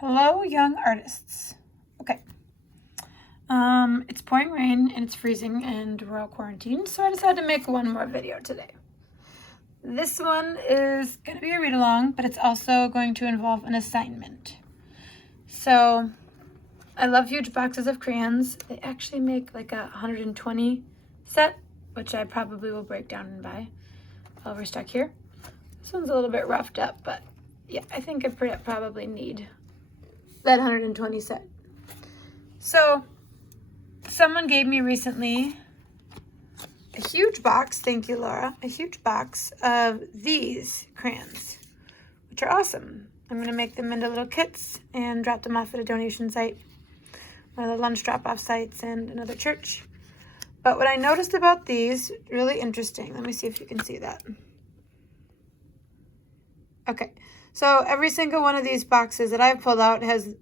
Hello, young artists. Okay. It's pouring rain and it's freezing and we're all quarantined, so I decided to make one more video today. This one is going to be a read-along, but it's also going to involve an assignment. So, I love huge boxes of crayons. They actually make like a 120 set, which I probably will break down and buy while we're stuck here. This one's a little bit roughed up, but yeah, I think I probably need that 120 set. So someone gave me recently a huge box, thank you Laura, a huge box of these crayons, which are awesome. I'm going to make them into little kits and drop them off at a donation site, one of the lunch drop-off sites, and another church. But what I noticed about these, really interesting, let me see if you can see that. Okay, so every single one of these boxes that I've pulled out has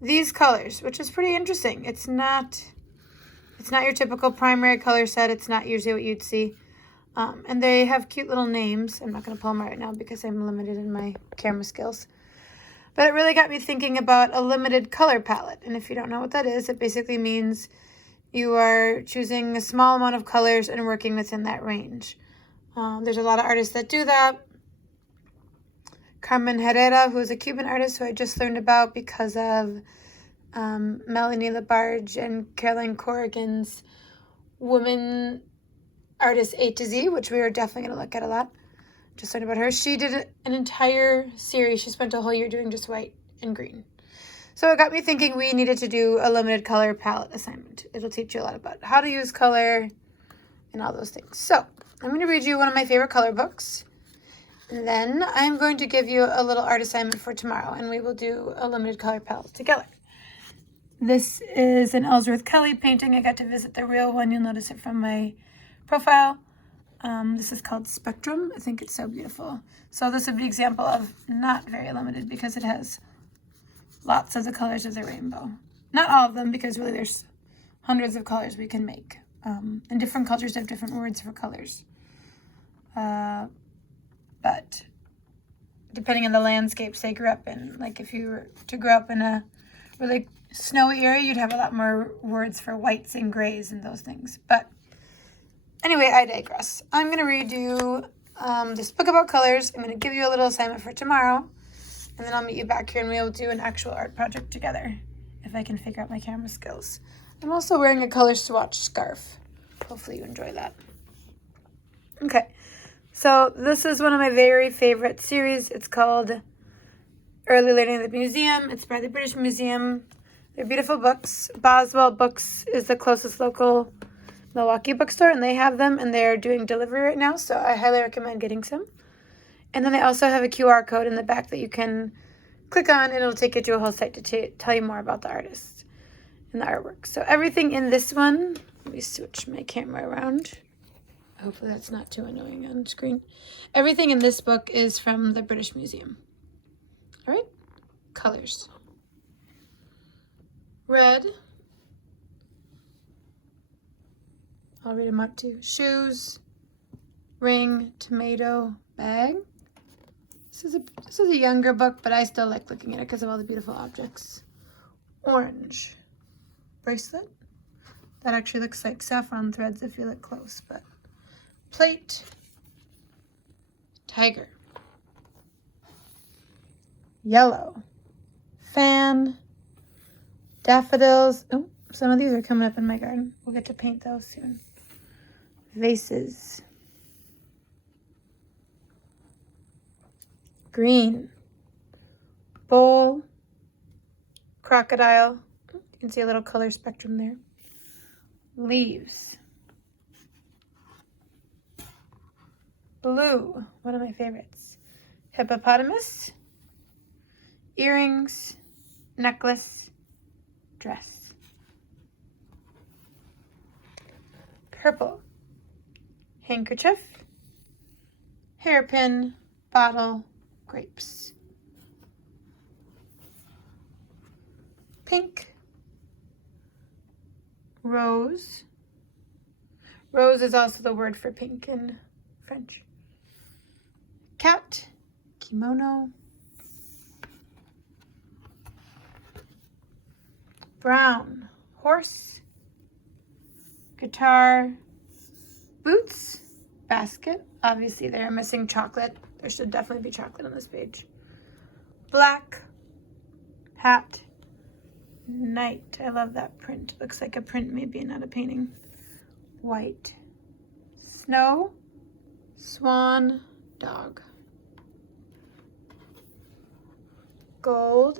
these colors, which is pretty interesting. It's not your typical primary color set. It's not usually what you'd see. And they have cute little names. I'm not going to pull them right now because I'm limited in my camera skills. But it really got me thinking about a limited color palette. And if you don't know what that is, it basically means you are choosing a small amount of colors and working within that range. There's a lot of artists that do that. Carmen Herrera, who is a Cuban artist who I just learned about because of Melanie Labarge and Caroline Corrigan's Women Artist A to Z, which we are definitely going to look at a lot. Just learned about her. She did an entire series. She spent a whole year doing just white and green. So it got me thinking we needed to do a limited color palette assignment. It'll teach you a lot about how to use color and all those things. So I'm going to read you one of my favorite color books. And then I'm going to give you a little art assignment for tomorrow, and we will do a limited color palette together. This is an Ellsworth Kelly painting. I got to visit the real one. You'll notice it from my profile. This is called Spectrum. I think it's so beautiful. So this would be an example of not very limited because it has lots of the colors of the rainbow. Not all of them, because really there's hundreds of colors we can make. And different cultures have different words for colors. But depending on the landscapes they grew up in, like if you were to grow up in a really snowy area, you'd have a lot more words for whites and grays and those things. But anyway, I digress. I'm going to read you this book about colors. I'm going to give you a little assignment for tomorrow, and then I'll meet you back here and we'll do an actual art project together if I can figure out my camera skills. I'm also wearing a color swatch scarf. Hopefully you enjoy that. Okay. So this is one of my very favorite series. It's called Early Learning at the Museum. It's by the British Museum. They're beautiful books. Boswell Books is the closest local Milwaukee bookstore, and they have them, and they're doing delivery right now, so I highly recommend getting some. And then they also have a QR code in the back that you can click on, and it'll take you to a whole site to tell you more about the artist and the artwork. So everything in this one, let me switch my camera around. Hopefully that's not too annoying on screen. Everything in this book is from the British Museum. All right, colors. Red. I'll read them out too. Shoes, ring, tomato, bag. This is a younger book, but I still like looking at it because of all the beautiful objects. Orange. Bracelet. That actually looks like saffron threads if you look close, but plate, tiger, yellow, fan, daffodils. Oh, some of these are coming up in my garden. We'll get to paint those soon. Vases, green, bowl, crocodile. You can see a little color spectrum there. Leaves. Blue, one of my favorites. Hippopotamus, earrings, necklace, dress. Purple, handkerchief, hairpin, bottle, grapes. Pink, rose. Rose is also the word for pink in French. Cat, kimono, brown, horse, guitar, boots, basket. Obviously they're missing chocolate. There should definitely be chocolate on this page. Black, hat, knight. I love that print. Looks like a print maybe, not a painting. White, snow, swan, dog. Gold,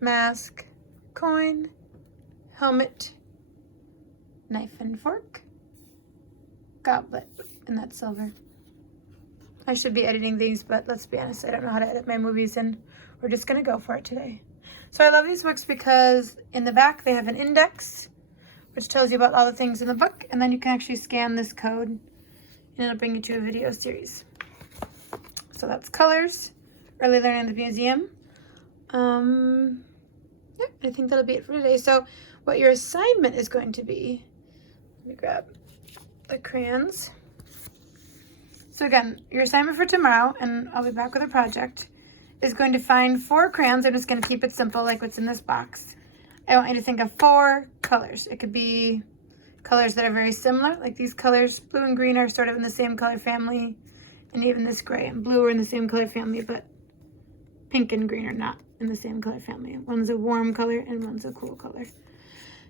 mask, coin, helmet, knife and fork, goblet, and that's silver. I should be editing these, but let's be honest, I don't know how to edit my movies, and we're just gonna go for it today. So I love these books because in the back they have an index, which tells you about all the things in the book, and then you can actually scan this code, and it'll bring you to a video series. So that's Colors, Early Learning at the Museum. Yep, I think that'll be it for today. So what your assignment is going to be, let me grab the crayons. So again, your assignment for tomorrow, and I'll be back with a project, is going to find 4 crayons. I'm just going to keep it simple like what's in this box. I want you to think of 4 colors. It could be colors that are very similar, like these colors. Blue and green are sort of in the same color family, and even this gray and blue are in the same color family, but pink and green are not in the same color family. One's a warm color and one's a cool color.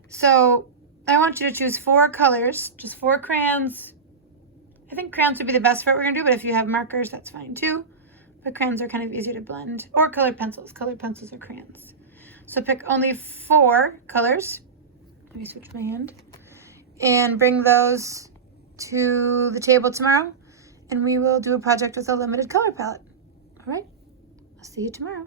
So I want you to choose 4 colors, just 4 crayons. I think crayons would be the best for what we're gonna do, but if you have markers, that's fine too. But crayons are kind of easier to blend, or colored pencils. Colored pencils or crayons. So pick only 4 colors. Let me switch my hand. And bring those to the table tomorrow, and we will do a project with a limited color palette. All right, I'll see you tomorrow.